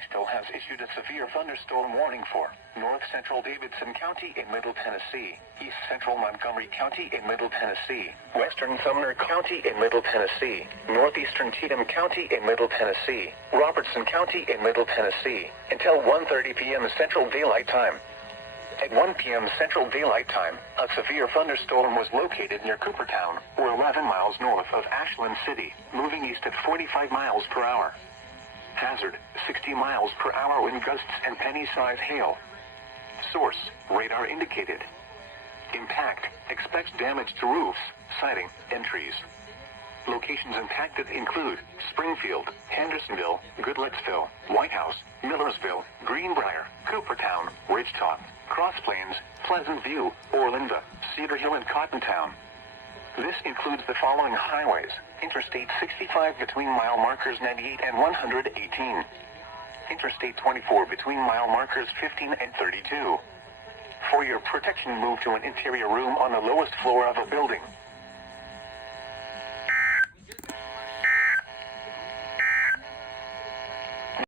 Nashville has issued a severe thunderstorm warning for north central Davidson County in Middle Tennessee, east central Montgomery County in Middle Tennessee, western Sumner County in Middle Tennessee, northeastern Cheatham County in Middle Tennessee, Robertson County in Middle Tennessee, until 1:30 p.m. Central Daylight Time. At 1 p.m. Central Daylight Time, a severe thunderstorm was located near Coopertown, or 11 miles north of Ashland City, moving east at 45 miles per hour. Hazard, 60 miles per hour wind gusts and penny-size hail. Source, radar indicated. Impact, expects damage to roofs, siding, and trees. Locations impacted include Springfield, Hendersonville, Goodlettsville, White House, Millersville, Greenbrier, Coopertown, Ridgetop, Cross Plains, Pleasant View, Orlinda, Cedar Hill, and Cottontown. This includes the following highways: Interstate 65 between mile markers 98 and 118. Interstate 24 between mile markers 15 and 32. For your protection, move to an interior room on the lowest floor of a building.